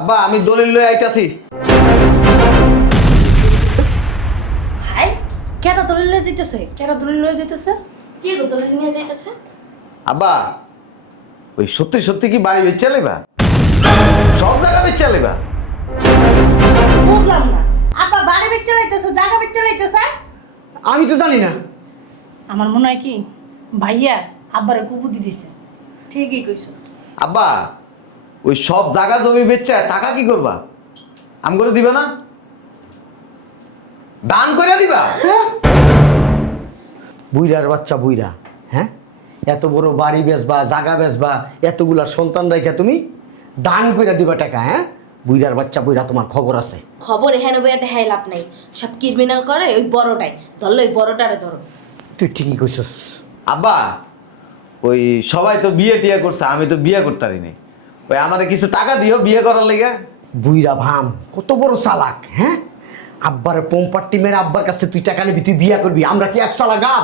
আব্বা আমি দলিল লই আইতাছি। হাই কেটা দলিল লয়ে যাইতেছে? কেটা দলিল লয়ে যাইতেছে? কি গো দলিল নিয়ে যাইতেছে? আব্বা ওই সত্যি সত্যি কি বাড়ি বেচে লেবা? সব জায়গা বেচে লেবা? বুঝলাম না। আপা বাড়ি বেচে লাইতেছে, জায়গা বেচে লাইতেছে? আমি তো জানি না। আমার মনে হয় কি ভাইয়া আব্বারে কুবুদ্ধি দিছে। ঠিকই কইছস। আব্বা ওই সব জায়গা জমি বেচে টাকা কি করবা? আম করে দিবা না? দান করে দিবা? বুইরার বাচ্চা বুইরা, হ্যাঁ? এত বড় বাড়ি বেচবা, জায়গা বেচবা, এতগুলা সন্তান রেখে তুমি দান কইরা দিবা টাকা, হ্যাঁ? বুইরার বাচ্চা বুইরা, তোমার খবর আছে? খবর এখানে বইয়া দেখাই লাভ নাই। সব ক্রিমিনাল করে ওই বড়টাই। ধরলো ওই বড়টারে ধরো। তুই ঠিকই কইছস। আব্বা ওই সবাই তো বিয়ে টিয়ে করছে, আমি তো বিয়ে করতে পারিনি। ওই আমারে কিছু টাকা দিও বিয়ে করার লেগে। বুইরা ভাম কত বড় চালাক, হ্যাঁ? আব্বারে পোমপাট্টি মেরে আব্বার কাছে তুই টাকা নিবি, তুই বিয়া করবি, আমরা কি এক চালা গাম?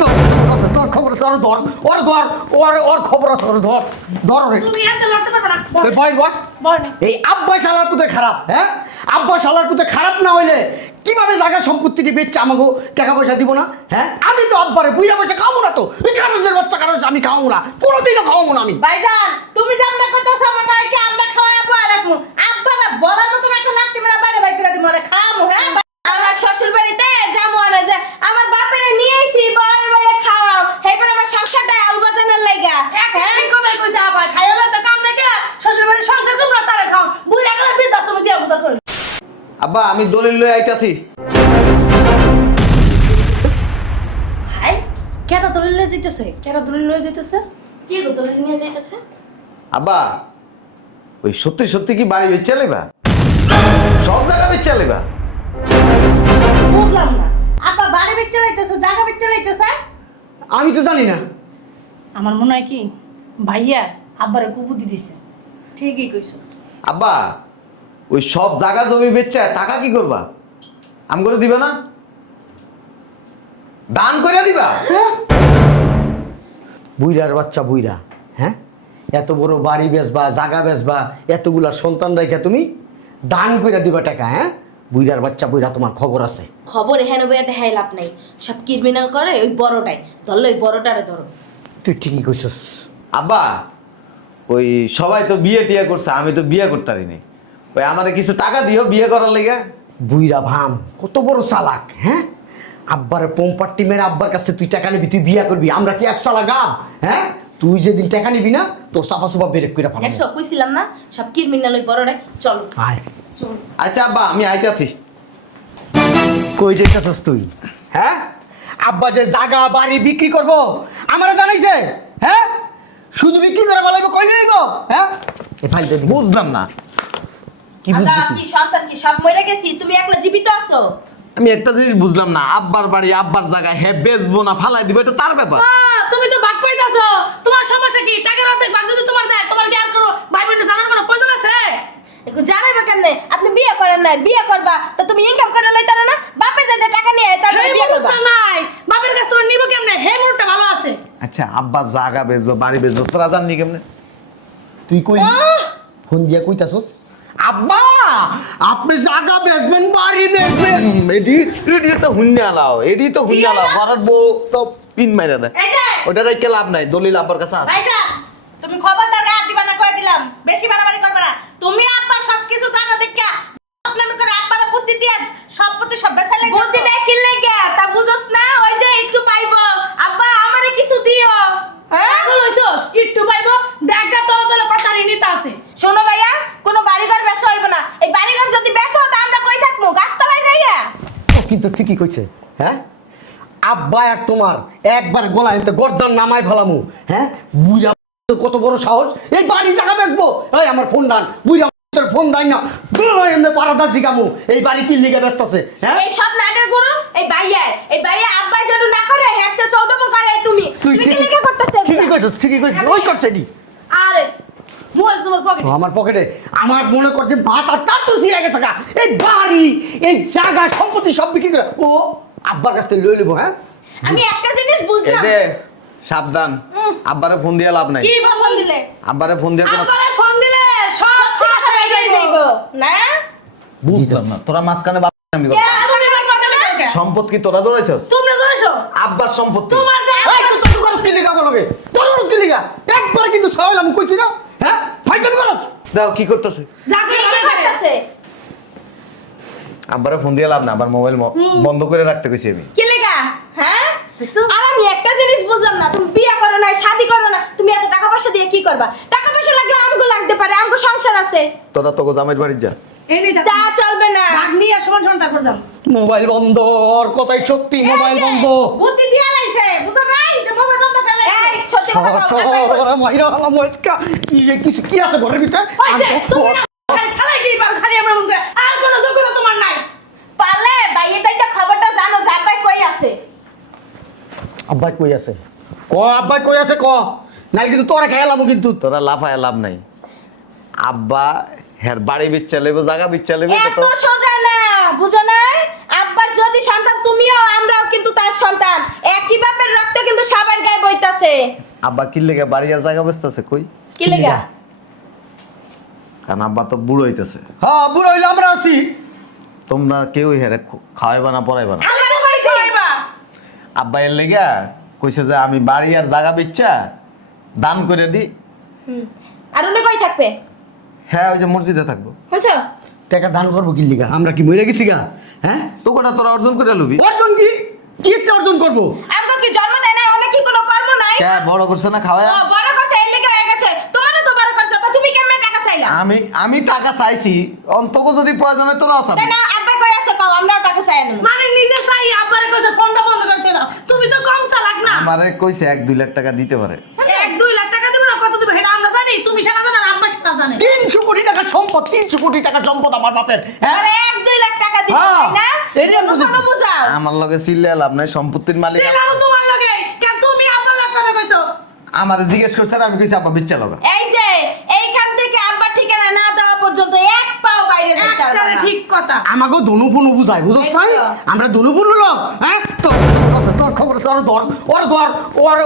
তোর খবর আছে, ওর ধর, ওর ধর, ওর খবর আছে, ওর ধর, ধর রে। তুমি এত লড়তে পারবে না। ওই বয় বয় বল না। এই আব্বা শালার পুতে খারাপ, হ্যাঁ? আব্বা শালার পুতে খারাপ না হইলে কিভাবে জায়গা সম্পত্তিটি বেচছে আমাকে টাকা পয়সা দিব না, হ্যাঁ? আমি তো আব্বারে বুইরা পয়সা খাবো না, তো এই কারণের বাচ্চা কারণ আমি খাবো না, কোনোদিনও খাবো না আমি। ভাইজান তুমি জানলে কত সময় নয় কি আমরা খাওয়াবো আর রাখবো। আব্বারা বলার মতো একটা লাগতে মেরা বাইরে বাইরে করে দিমু, আরে খাওয়ামু, হ্যাঁ? আমার শ্বশুর বাড়িতে যাবো না, যে আমার বাপেরে নিয়ে আইছি বয় বয়ে খাওয়াও। এরপর আমার সংসারটা আলু বাজানোর লাগা। ঠিক কথাই কইছে আপা, খাইলে তো কাম নাই কেলা, শ্বশুর বাড়ির সংসার করব না তারে খাও। বুইরা গেলে বৃদ্ধাশ্রমে দিয়া মুদা করে। আব্বা আমি দলিল লই আইতাছি। হাই কেটা দলিল লয়ে যাইতেছে? কেটা দলিল লয়ে যাইতেছে? কি গো দলিল নিয়ে যাইতেছে? আব্বা ওই সত্যি সত্যি কি বাড়ি বেচে লেবা? সব জায়গা বেচে লেবা? বুঝলাম না। আপা বাড়ি বেচে লাইতেছে, জায়গা বেচে লাইতেছে? আমি তো জানি না। আমার মনে হয় কি ভাইয়া আব্বারে কুবুদ্ধি দিছে। ঠিকই কইছস। আব্বা ওই সব জায়গা জমি বেচে টাকা কি করবা? আম করে দিবা না? দান করে দিবা? বুইরার বাচ্চা বুইরা, হ্যাঁ? এত বড় বাড়ি বেচবা, জায়গা বেচবা, এতগুলা সন্তান রেখে তুমি দান কইরা দিবা টাকা, হ্যাঁ? বুইরার বাচ্চা বুইরা, তোমার খবর আছে? খবর এখানে বইয়া দেখাই লাভ নাই। সব ক্রিমিনাল করে ওই বড়টাই। ধরলো ওই বড়টারে ধরো। তুই ঠিকই কইছস। আব্বা ওই সবাই তো বিয়ে টিয়ে করছে, আমি তো বিয়ে করতে পারিনি। ওই আমারে কিছু টাকা দিও বিয়ে করার লেগে। বুইরা ভাম কত বড় চালাক, হ্যাঁ? আব্বারে পোমপাট্টি মেরে আব্বার কাছে তুই টাকা নিবি, তুই বিয়া করবি, আমরা কি এক চালা গাম, হ্যাঁ? তুই যেদিন টাকা নিবি না, তোর চাপা চাপা বেরেক করে ফেলাবো। দেখছো কইছিলাম না সব ক্রিমিনাল ওই বড়টাই। চলো আয়। চলো। আচ্ছা আব্বা আমি আইতাছি। কই যাইতাছস তুই, হ্যাঁ? আব্বা যে জায়গা বাড়ি বিক্রি করবো আমারে জানাইছে, হ্যাঁ? শুধু বিক্রি করে বলাইবো, কই লইব, হ্যাঁ? এই ফাইলটা দি। বুঝলাম না। কি বুঝবি আচ্ছা, তুই? কি সন্তান কি সব মরে গেছি, তুমি একলা জীবিত আছো? আমি একটা জিনিস বুঝলাম না, আব্বার বাড়ি আব্বার জায়গায় হ্যাঁ বেচবো না ফালাই দিব, এটা তার ব্যাপার। তুমি তো ভাগ পাইতাছো। তোমার সমস্যা কি? টাকার অর্ধেক ভাগ যদি তোমার দেয়, তোমার কি আর কোনো ভাই বোনের জানার কোনো প্রয়োজন আছে? একটু জানাইবা কেমনে? আপনি বিয়ে করেন নাই, বিয়ে করবা তো তুমি ইনকাম করে লইতারো না? বাপের দাদা টাকা নিয়ে তারপরে এই বিয়ে করবা। মুহূর্তে নাই। বাপের কাছ থেকে নিব কেমনে? হে মুহূর্তে ভালো আছে। আচ্ছা আব্বা জায়গা বেচবো বাড়ি বেচবো তোরা জাননি কেমনে? তুই কই ফোন দিয়া কইতাছস? আব্বা আপনি জায়গা বেচবেন, বাড়ি বেচবেন? এডি এডি তো হুন্যা লাও, এডি তো হুন্যা লাও, ঘরের বউ তো পিন মাইরা দেয়। এই যে ওটা রাইকে লাভ নাই, দলিল আব্বার কাছে আছে। ভাইজান তুমি খবরদার রাত দিবা না, কই দিলাম। বেশি বাড়াবাড়ি করবে না। তুমি আব্বা সবকিছু জানো দেখা প্রবলেম করে আব্বারে বুদ্ধি দিয়া সম্পত্তি সব বেচা লাগবে। বুঝি না কি লাগে তা বুঝোস না? ওই যে একটু পাইবো আব্বা আমারে কিছু দিও। হ্যাঁ পাগল হইছস? একটু পাইবো দেখা তলে তলে কথা নিতে আছে। শোনো ভাইয়া, কোনো বাড়িঘর বেচা হইব না। এই বাড়িঘর যদি বেচো তা আমরা কই থাকবো? গাছতলায় যাইয়া? ও কিন্তু ঠিকই কইছে, হ্যাঁ? আব্বা আর তোমার একবার গলায় গর্দান নামায় ফেলামু, হ্যাঁ? বুইরা কত বড় সাহস, এই বাড়ি জায়গা বেচবো? এই আমার ফোন দান, বুইরা তোর ফোন দাই না, এমনি পারাদা জিগামু, এই বাড়ি কি লিগে ব্যস্ত আছে, হ্যাঁ? এই সব নাটের গুরু এই ভাইয়া আব্বা যেন না করে হেডসে চৌডবল করে তুমি। তুই কি লিখে করতেছ? ঠিকই কইছিস, ঠিকই কইছিস, ওই করছে দি। আরে মোবাইল তোমার পকেটে। আমার পকেটে, আমার মনে করছে ভাত আর তার তো ছিঁড়ে গেছে গা। এই বাড়ি, এই জায়গা সম্পত্তি সব বিক্রি করে ও আব্বার কাছ থেকে লই লইব, হ্যাঁ? আমি একটা জিনিস এই বুঝলাম। যে সাবধান, আব্বারে ফোন দিয়ে লাভ নাই। কি ফোন দিলে? আব্বারে ফোন দিয়ে কোনো আব্বারে ফোন দিলে সব ফাঁস হয়ে যাইবো। না বুঝলাম না তোরা মাঝখানে আমি কে তুমি ভাই কথা বলো কে সম্পদ কি তোরা ধরেছস? তোমরা জড়াইছো আব্বার সম্পত্তি। তোমার যে এই তুই করছ কি লিগা বলবে তোর করছ কি লিগা একবার কিন্তু সওয়াল আমি কইছি না হ্যাঁ ফাইটাম করছ দাও কি করতেছে? যা কি করে করতেছে আব্বারে ফোন দিয়ে লাভ না, আবার মোবাইল বন্ধ করে রাখতে কইছি আমি। কি লেগা হ্যাঁ দেখছো? আর আমি একটা জিনিস বুঝলাম না, তুমি বিয়ে করো না শাদি করো না, তুমি এত টাকা পয়সা দিয়ে কি করবা? টাকা পয়সা লাগলে আমগো লাগতে পারে, আমগো সংসার আছে। তোরা তো জামাইর বাড়ি যা। এই নিয়ে তা চলবে না। ভাগ্নি আর সমান সমান তারপর যাও মোবাইল বন্ধ ওর কথাই সত্যি মোবাইল বন্ধ বুদ্ধি দিয়া লাইছে বুঝো নাই যে মোবাইল বন্ধ করে লাইছে এই সত্যি কথা বল। ওরা মাইরা হলো মজকা কিছু কি আছে ঘরের ভিতরে হইছে তুমি না খালি খালাই দিই পার খালি আমরা মুখে আর কোনো যোগ্যতা তোমার নাই পারলে বাইয়ে তাইটা খবরটা জানো যে আব্বাই কই আছে। আব্বাই কই আছে ক আব্বাই কই আছে ক নাই কিন্তু তোরা খেলাম কিন্তু তোরা লাফায় লাভ নাই। আব্বা হের বাড়ি বিচ্ছা লেবো, জায়গা বিচ্ছা লেবো এত সোজা না, বুঝো না? আব্বার যদি সন্তান তুমিও আমরাও কিন্তু তার সন্তান, একই বাপের রক্ত কিন্তু সবার গায়ে বইতাছে। আব্বা কি লেগে বাড়ি আর জায়গা বেচতেছে কই? কি লেগা? কারণ আব্বা তো বুড়ো হইতেছে। হ্যাঁ বুড়ো হইলে আমরা আছি তোমরা কেউ হেরে খাওয়াইবা না পড়াইবা না। খালি তুমি খাইবা আব্বা এর লেগা কইছে যে আমি বাড়ি আর জায়গা বিচ্ছা দান করে দি। আর উনি কই থাকবে? হ্যাঁ ওই যে মসজিদে থাকবো। বুঝছো? টাকা দান করবো কি লিগা আমরা কি মরে গেছি গা হ্যাঁ তো কোটা তোরা অর্জন করে লবি। অর্জন কি কি একটা অর্জন করবো আমগো কি জন্ম দেয় নাই, অনেক কি কোনো কর্ম নাই? কে বড় করছে না খাওয়া? ও বড় করছে এর লেগে হয়ে গেছে, তোমারও তো বড় করছে, তো তুমি কেমনে টাকা চাইলা? আমি টাকা চাইছি, অন্তত যদি প্রয়োজন হয় তোরা আসাবি। তাই না আব্বা কই আছে কও, আমরাও টাকা চাই না। মানে নিজে চাই আব্বারে কইছে ফোনটা বন্ধ করতে দাও তুমি তো কম চালাক না আমারে কইছে 1-2 লাখ টাকা দিতে পারে। 1-2 লাখ টাকা দিব না কত দিব সেটা আমরা জানি তুমি সেটা জানো না আব্বা সেটা জানে 300 কোটি টাকা সম্পদ 300 কোটি টাকা সম্পদ আমার বাপের হ্যাঁ আরে 1-2 লাখ টাকা দিতে হ্যাঁ, তাই না? এরই আমি বুঝেছি। কোনো বুঝাও। আমার লগে চিল্লে লাভ নাই, সম্পত্তির মালিক। ছিলাম তোমার লগে কেন তুমি আব্বার লাগ কথা কইছো আমারে জিজ্ঞেস করছে আর আমি কইছি আব্বা বিচ্ছা লগা। এই যে এইখান থেকে আব্বার ঠিকানা না দেওয়া পর্যন্ত এক পাও বাইরে যেতে পারবে একবারে না। ঠিক কথা আমাকে ধনুপুনু বুঝায় বুঝছ নাই এই তো। আমরা ধনুপুনু লোক হ্যাঁ তোর খবর আছে তোর ধর ওর ধর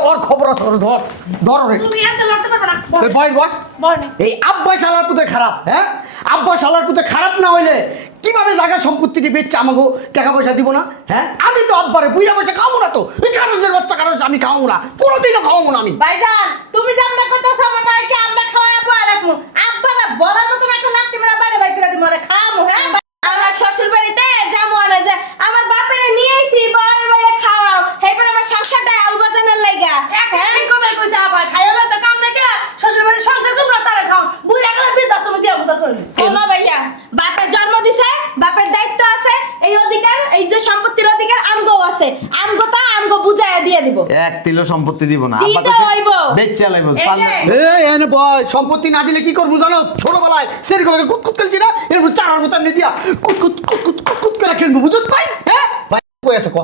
ওর খবর আছে ওর ধর ধর রে তুমি এত লড়তে পারবে না এই বয় বয় বড় এই আব্বা শালার পুতে খারাপ হ্যাঁ আব্বা শালার পুতে খারাপ না হইলে কিভাবে জায়গা সম্পত্তিটি বেচছে আমাকে টাকা পয়সা দিব না হ্যাঁ আমি তো আব্বারে বুইরা পয়সা খাবো না তো এই কারণের বাচ্চা কারণ আমি খাবো না কোনোদিনও খাবো না আমি ভাইজান তুমি জানলে কত সময় নাই কি আমরা খাওয়াবো আর রাখবো আব্বারা বলার মতো একটা লাগতে মেলা বাইরে বাইরে করে দিব আরে খামু হ্যাঁ আমার শ্বশুর বাড়িতে যাবো না যে আমার বাপের নিয়ে আইছি বয় বয় খাওয়াও, এইবার আমার সংসারটা আলু বাজানোর লাগা। একটা ঠিক কথা কইছে আবার খাইলে তো কাম নাই কে শ্বশুর বাড়ির সংসার তোমরা তারে খাও বুইরা গেলে বৃদ্ধাশ্রমে দিয়া বুদা করলি ওমা ভাইয়া, বাপের জন্ম দিছে, বাপের দায়িত্ব আছে, এই অধিকার, এই যে সম্পত্তির অধিকার আমগো আছে, আমগো তা আমগো বুঝাইয়া দিয়ে দিব। এক তিলও সম্পত্তি দিব না। দিতে আব্বা কইছে হইব। বেচ্চা লাইব। এই পারলে যে। এই এনে বয় সম্পত্তি না দিলে কি করবো জানো ছোটবেলায় সেরকম কুতকুত খেলছি না এর চারার মতো এমনি দিয়া কুতকুত কুতকুত কুতকুত করে খেলবো বুঝছ তাই হ্যাঁ ভাই কই আছে ক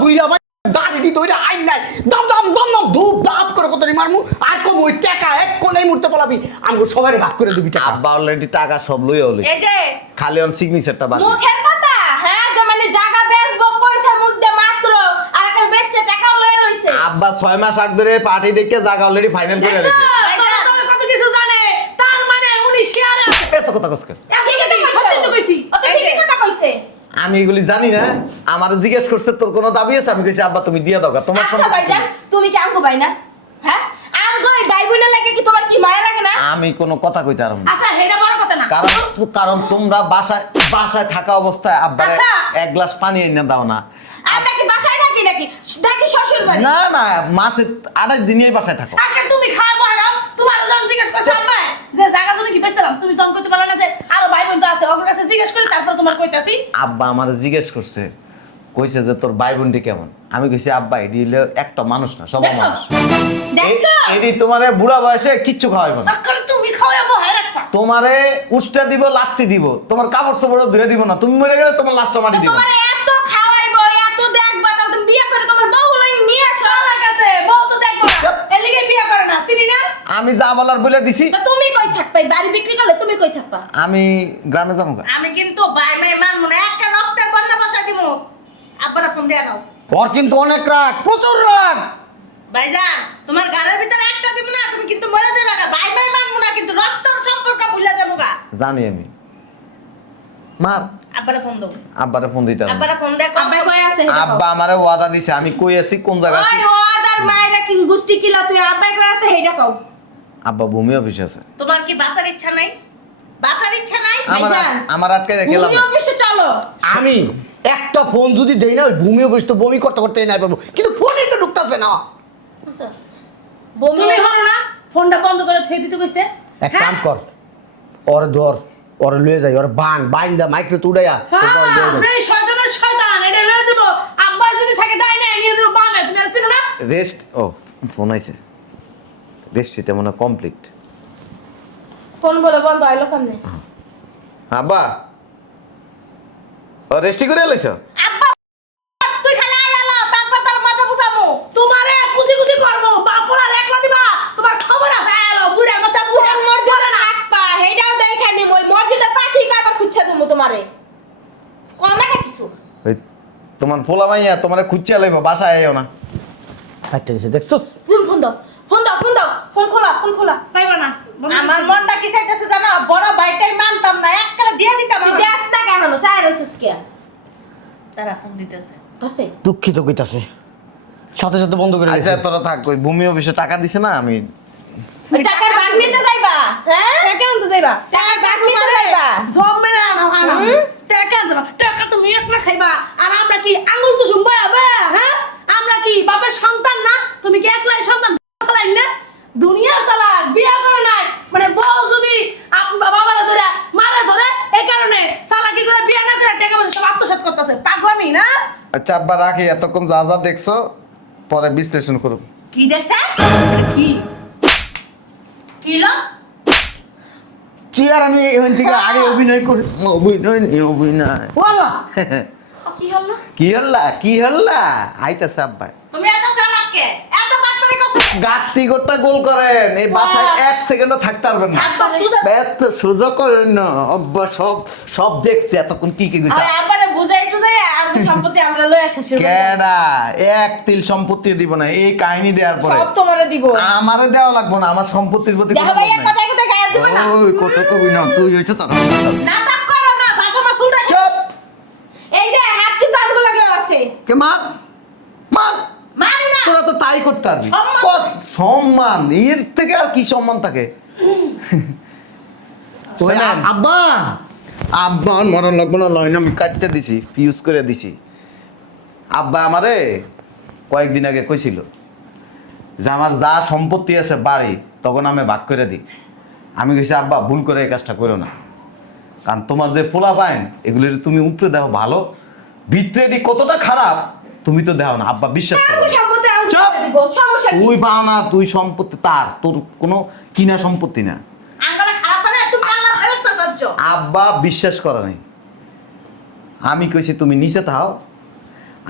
বুইরা ভাই দাঁড়িয়ে ধরে আইন নাই দম দম দম দম ধূপ ধাপ করে কত মারমু আর কম ওই টাকা এক কোণের মুহূর্তে পলাবি আমাকে সবাই ভাগ করে দিবি টাকা আব্বা অলরেডি টাকা সব লই হলো, এই যে খালি অন সিগনেচারটা বাকি। মুখের কথা হ্যাঁ, যে মানে জায়গা বেচবো পয়সা মুখ দিয়ে মাত্র, আর এখন বেচছে টাকাও লয়ে লইছে। আব্বা 6 মাস আগ ধরে পার্টি দেখে জায়গা অলরেডি ফাইনাল করে দেখছো? রেখেছে। তোরা তো কত কিছু জানে তার মানে উনি শেয়ার আছে এত কথা কইছ কেন? ঠিকই তো সত্যি তো কইছি ও তো ঠিকই কথা কইছে। আমি এগুলি জানি না। আমার জিজ্ঞেস করছে তোর কোনো দাবি আছে? আমি কইছি আব্বা তুমি দিয়া দাও গা, তোমার আচ্ছা সম্পত্তি। ভাইজান, তুমি কি আমগো ভাই না? হ্যাঁ আমগো এই ভাই বোনের লাগে কি তোমার কি মায়া লাগে না? আমি কোনো কথা কইতে পারব না। আচ্ছা এটা বড় কথা না কারণ তোমরা বাসায় থাকা অবস্থায় আব্বারে আচ্ছা। এক গ্লাস পানি এনে দাও না। আমরা কি বাসায় থাকি নাকি থাকি শ্বশুর বাড়ি? না না, মাসে 28 দিনই বাসায় থাকো। আজকে তুমি খাওয়া হারাও তোমার যখন জিজ্ঞেস করছে আম্মা যে জায়গা জমি কি বেচছিলাম তুমি তখন কইতে পারলা না যে আরো ভাই বোন তো আছে ওদের কাছে জিজ্ঞেস করি তারপর তোমার কইতাছি আব্বা আমার জিজ্ঞেস করছে, কইছে যে তোর ভাই বোনটি কেমন। আমি কইছি আব্বা এডি হলো একটা মানুষ না, সবাই দেখছো? মানুষ। দেখছো? এডি তোমারে বুড়া বয়সে কিচ্ছু খাওয়াইব না। আজকাল তুমি খাওয়াবো হায় রাখবা তোমারে উষ্টা দিব, লাত্তি দিব, তোমার কাপড় চোপড় ধুয়ে দিব না। তুমি মরে গেলে তোমার লাশটা মাটি দিব। তোমার এত খাওয়াইবো এত দেখবা, তাহলে তুমি বিয়ে করে তোমার বউ লাইন নিয়ে আসো। শালা কাছে বউ তো দেখবো না এর লিগে বিয়ে করে না চিনি না আমি যা বলার বলে দিছি। তো তুমি কই থাকবা? এই বাড়ি বিক্রি করলে তুমি কই থাকবা? আমি গ্রামে যাবো। আমি কিন্তু ভাই মেয়ে মানবো না একটা রক্তের বন্যা বসা দিব আব্বারা ফোন দিয়ে দাও ওর কিন্তু অনেক রাগ প্রচুর রাগ ভাইজান তোমার ঘরের ভিতরে একটা দিব না তুমি কিন্তু মরে যাবে না ভাই মেয়ে মানবো না কিন্তু রক্তর সম্পর্ক ভুলে যাবো গা জানি আমি, মার। আব্বারে ফোন দাও, আব্বারে ফোন দিতে হবে না। আব্বারে ফোন দে। আব্বা কই আছে হেডা কও। আব্বা আমারে ওয়াদা দিছে, আমি কই আছি কোন জায়গায় আছি। ওই ওদার মায়েরা কি গুষ্টি কিলা তুই আব্বা কই আছে হেডা কও। আব্বা ভূমি অফিসে আছে। তোমার কি বাঁচার ইচ্ছা নাই? বাঁচার ইচ্ছা নাই? ভাইজান, আমার আটকে রেখে তুমি অফিসে চলো। আমি একটা ফোন যদি দেই না ওই ভূমি অফিস তো বমি করতে করতে নাই পাবো, কিন্তু ফোনই তো ঢুকতাছে না। বমি তুমি হলো না ফোনটা বন্ধ করে থই দিতে কইছে। এক কাম কর, ওরে ধর, ওরে লয়ে যাই, ওরে বাইন্দা মাইক্রো তুড়াইয়া হ্যাঁ, সেই শয়তানের শয়তান এটা লয়ে যাব। আব্বা যদি থাকে ডাইনে নিয়ে যাব বামে, তুমি আর চিনো না? রেস্ট। ও ফোন আইছে, রেস্ট এটা মনে কমপ্লিট। ফোন বলে বন্ধ আইলো কেমনে? আব্বা ও রেস্টি করে এলাইছ? আব্বা তুই খালি আয় আলো, তারপর তোর মজা বুঝামু। তোমারে কুচি কুচি করব, বাপলা একলা দিবা। তোমার খবর আছে আলো বুড়া মাচা বুড়া পুরান মর্যাদা রাখবা হেডাও দেখানি মই মর্যাদার পাশেই কাবার খুঁজছা তুমি তোমারে। কোন না কিছু। ওই তোমার পোলা মাইয়া তোমারে খুঁজছে লাইব, বাসায় আইও না। আচ্ছা দেখছস ফোন দাও, ফোন দাও, ফোন দাও, ফোন খোলা। পাইবা না। আমার মনটা কি চাইতেছে জানো? বড় ভাইটাই মানতাম না, এককালে দিয়ে দিতাম। তুই দেশ না কেন চাই রইছিস কে? তারা ফোন দিতেছে। ধরছে দুঃখিত কইতাছে, সাথে সাথে বন্ধ করে আচ্ছা দিয়েছে। তোরা থাক, ওই ভূমি অফিসে টাকা দিছে না, আমি ওই টাকার ভাগ নিতে যাইবা, হ্যাঁ? টাকা আনতে যাইবা। টাকার ভাগ নিতে যাইবা। জম মেরে আনো হানা। টাকা দেবা। টাকা তুমি একলা খাইবা। আর আমরা কি আঙুল তো শুনবা হ্যাঁ? আমরা কি বাপের সন্তান না? তুমি কি একলাই সন্তান চালাই না? দুনিয়া চালাক, বিয়া করে নাই। মানে বউ যদি বাবারে ধরে মারে ধরে এই কারণে চালাকি করে বিয়া না করে টাকা পয়সা সব আত্মসাৎ করতেছে। পাগলামি না? আচ্ছা আব্বা রাখি, এতক্ষণ যা যা দেখছো পরে বিশ্লেষণ করুন। কি দেখছে? কি? কি লো? কি আর আমি এখান থেকে আগে অভিনয় করি। অভিনয় ওয়াল্লাহ কি হলো? কি হল্লা আইতাছে আব্বা। তুমি এত চালাক কে? এত বাটপারি করছো? গাট্টি গোট্টা গোল করেন, এই বাসায় 1 সেকেন্ডও থাকতে পারবেন না। এত সুযোগ এত সুযোগ করেন না আব্বা, সব দেখছি এতক্ষণ কি কইছ। আরে আব্বারে বুঝাই টুজাই আমরা সম্পত্তি আমরা লই আসা শুরু করব। কেডা এক তিল সম্পত্তি দিব না, এই কাহিনী দেওয়ার পরে সব তোমারে দিব। আমারে দেওয়া লাগবে না, আমার সম্পত্তির প্রতি দেখো কোনো ভাইয়া লোভ নাই। কথায় কথায় গায়ে দিবা না। ওই কত কবি না, তুই হইছে তার। নাটক করো না, বাজে মাছ উল্টা চুপ। এই যে হাত কিন্তু আঙ্গুল লাগে আছে। কে মার মার, মারি না। তোরা তো তাই করতে পারবি। সম্মান। সম্মান এর থেকে আর কি সম্মান থাকে? ওই আব্বা আব্বা আর মরণ লাগবে না, লইন আমি কাটতে দিছি, ফিউজ করে দিছি। আব্বা আমারে কয়েকদিন আগে কইছিল যে আমার যা সম্পত্তি আছে বাড়ি তখন আমি ভাগ করে দিই। আমি কইছি আব্বা ভুল করে এই কাজটা করো না, কারণ তোমার যে পোলা পাইন এগুলো তুমি উপরে দেখো ভালো, ভিতরে কতটা খারাপ তুমি তো দেখো না। আব্বা বিশ্বাস করো, আমি সম্পত্তি আঙ্গুল চুপ। দিব। সমস্যা কি? তুই পাও না, তুই সম্পত্তি তার, তোর কোনো কিনা সম্পত্তি না। আঙ্গলে খারাপ করে তুমি আল্লাহর ফেরেশতা সহ্য। আব্বা বিশ্বাস করে নাই। আমি কইছি তুমি নিচে থাও,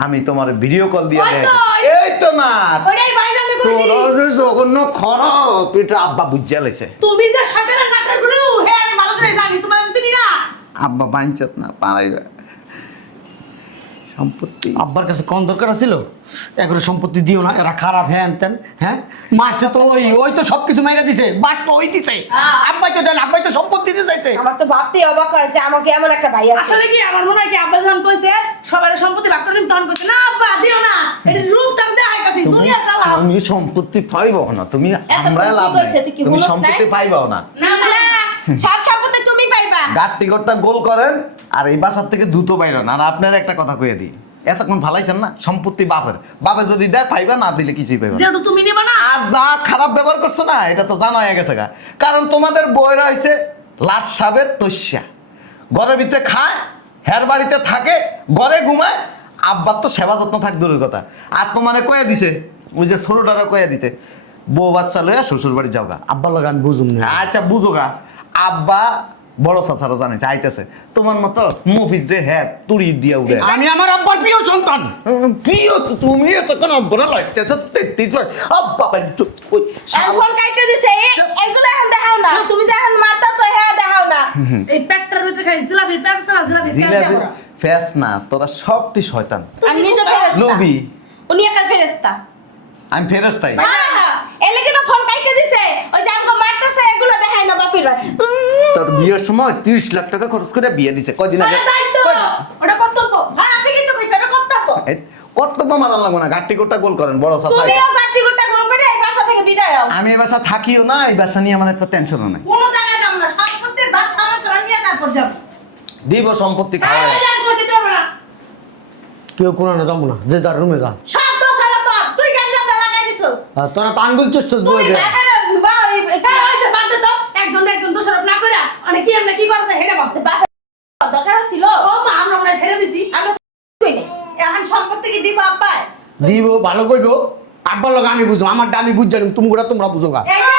আমি তোমার ভিডিও কল দিয়ে ওই তো, দেখাইছি। এই তো না ওইটাই ভাইজান কইছি। তোর যে জঘন্য খরচ এটা আব্বা বুঝা লাইছে। তুমি যে শয়তানের নাকের গুরু হে আমি ভালো করে জানি। তোমার আমি চিনি না? আব্বা বাইঞ্চত না পারাইবে সম্পত্তি। আব্বার কাছে কোন দরকার ছিল এগুলো সম্পত্তি দিও না, এরা খারাপ হ্যান তেন। হ্যাঁ মারছে তো ওই তো সবকিছু মাইরা দিছে, বাস তো ওই দিছে। আব্বাই তো দেন, আব্বাই তো সম্পত্তি দিতে চাইছে। আমার তো ভাবতেই অবাক হয় যে আমাকে এমন একটা ভাই আছে। আসলে কি আমার মনে হয় কি আব্বা যখন কইছে সবার সম্পত্তি ভাগ করে নিতে তখন কইছে না আব্বা দিও না। এটা রূপটা দেখাই কাছে দুনিয়া চালা। তুমি সম্পত্তি পাইবাও না, তুমি আমরা কি লাভ নাই, কইছে? তুই কি তুমি হুনস নাই? সম্পত্তি পাইবাও না। না না সব সম্পত্তি তুমি পাইবা। গাট্টি গোট্টা গোল করেন আর এই বাসার থেকে দ্রুত বাইরেন। আর আপনার একটা কথা কইয়া দিই, এতক্ষণ ভালাইছেন না, সম্পত্তি বাপের, বাপে যদি দেয় পাইবা, না দিলে কিছুই পাইবা না। যেটু তুমি নেবা না। আর যা খারাপ ব্যবহার করছো না এটা তো জানা হয়ে গেছে গা, কারণ তোমাদের বইরা হয়েছে লাট সাবের তস্যা, ঘরের ভিতরে খায়, হের বাড়িতে থাকে, ঘরে ঘুমায়, আব্বার তো সেবা যত্ন থাক দূরের কথা। আর তোমারে কয়ে দিছে ওই যে ছোটটারা কয়ে দিতে বউ বাচ্চা লইয়া শ্বশুর বাড়ি যাও গা। আব্বার লগে আমি বুঝুম না। আচ্ছা বুঝো গা, আব্বা বড় চাচারা জানিছে আইতেছে, তোমার মতো মফিজ রে হ্যাঁ তুড়ি দিয়া উড়ে। আমি আমার আব্বার প্রিয় সন্তান। কি হচ্ছে তুমি এতক্ষণ আব্বারা লাগতেছে 33 বার আব্বা বাই চুপ কই ফোন কাইতে দিছে এইগুলো এখন দেখাও না। তুমি যে এখন মারতাছো হ্যাঁ দেখাও না। এই পেটটার ভিতরে খাই জিলাপি পেঁচ আছে না জিলাপি পেঁচ জিলাপি দেবো। ফেস না, তোরা সবটি শয়তান আর নিজে ফেরেশতা। নবী। উনি একার ফেরেশতা। আমি ফেরেস্তাই। এলে কি তো ফোন কাইটে দিছে ওই যে আমগো মারতেছে এগুলো দেখাই না বাপির তোর বিয়ের সময় 30 লাখ টাকা খরচ করে বিয়ে দিছে কয়দিন আগে। ওটা দায়িত্ব, ওটা কর্তব্য। হ্যাঁ ঠিকই তো কইছে এটা কর্তব্য। এই, কর্তব্য মানার লাগবো না, গাট্টি কোটটা গোল করেন বড় চাচা। তুমিও গাটি গুটা গোল করে এই বাসা থেকে বিদায় হও আমি এই বাসা থাকিও না, এই বাসা নিয়ে আমার একটা টেনশনও নাই। কোনো জায়গায় যাব না, সম্পত্তির ভাগ ছড়া নিয়ে তারপর যাব। দিব সম্পত্তি হ্যাঁ, খাওয়ায়। এই আর কই যেতে পারবে না। কেউ কোনো না যাবো না, যে যার রুমে যা। সব দোষ হলো তোর, তুই গঞ্জামটা লাগাই দিছস। আর তোরা তো আঙ্গুল চুষছিস তুমি বলে দেখে না বা হ্যাঁ, হইছে, বাদ দে তো। একজন দোষারোপ না কইরা, অনেক কি এমনি কি করছে, হেডে ভাব। দরকার ছিল ও মা, আমরা মনে হয় ছেড়ে দিছি। আমরা কই নাই এখন সম্পত্তি কি দিব আব্বাই? দিব ভালো কইব। আব্বার লগে আমি বুঝো, আমারটা আমি বুঝ জানি, তুমি তোমরা বুঝো গা। এই যে